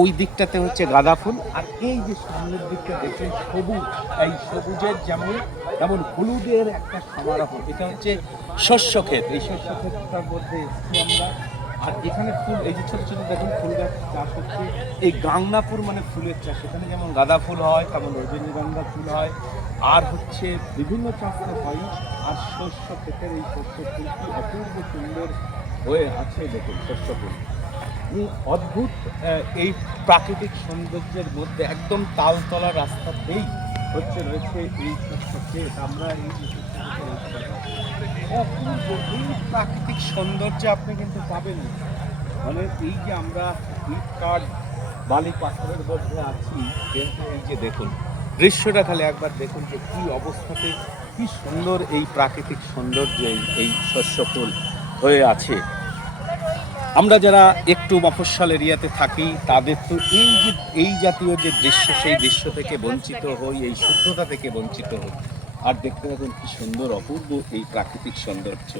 ওই দিকটাতে হচ্ছে গাঁদা ফুল, আর এই যে সামনের দিকটা দেখুন সবুজ, এই সবুজের যেমন তেমন হলুদের একটা সমারোহ। এটা হচ্ছে শস্য ক্ষেত, এই শস্য ক্ষেতটার মধ্যে এসছি আমরা। আর এখানে ফুল, এই যে ছোট ছোট দেখুন ফুল গাছ চাষ হচ্ছে। এই গাংনাপুর মানে ফুলের চাষ, এখানে যেমন গাঁদা ফুল হয় তেমন রজনীগন্ধা ফুল হয়, আর হচ্ছে বিভিন্ন চাষ তো হয়। আর শস্য ক্ষেতের এই শস্য ফুলটি অপূর্ব সুন্দর হয়ে আছে, দেখুন শস্য ফুল অদ্ভুত। এই প্রাকৃতিক সৌন্দর্যের মধ্যে একদম তালতলা রাস্তাতেই হচ্ছে রয়েছে এই শস্য ক্ষেত। আমরা এই অপূর্ব এই প্রাকৃতিক সৌন্দর্য আপনি কিন্তু পাবেন। মানে এই যে আমরা ইট কাঠ বালি পাথরের মধ্যে আছি, কিন্তু এই যে দেখুন দৃশ্যটা খালি একবার দেখুন যে কি অবস্থাতে, কি সুন্দর এই প্রাকৃতিক সৌন্দর্য এই শস্য ফুল হয়ে আছে। আমরা যারা একটু মফস্বল এরিয়াতে থাকি তাদের তো এই জাতীয় যে দৃশ্য, সেই দৃশ্য থেকে বঞ্চিত হই, এই শুদ্ধতা থেকে বঞ্চিত হই। আর দেখতে থাকুন কি সুন্দর অপূর্ব এই প্রাকৃতিক সৌন্দর্য।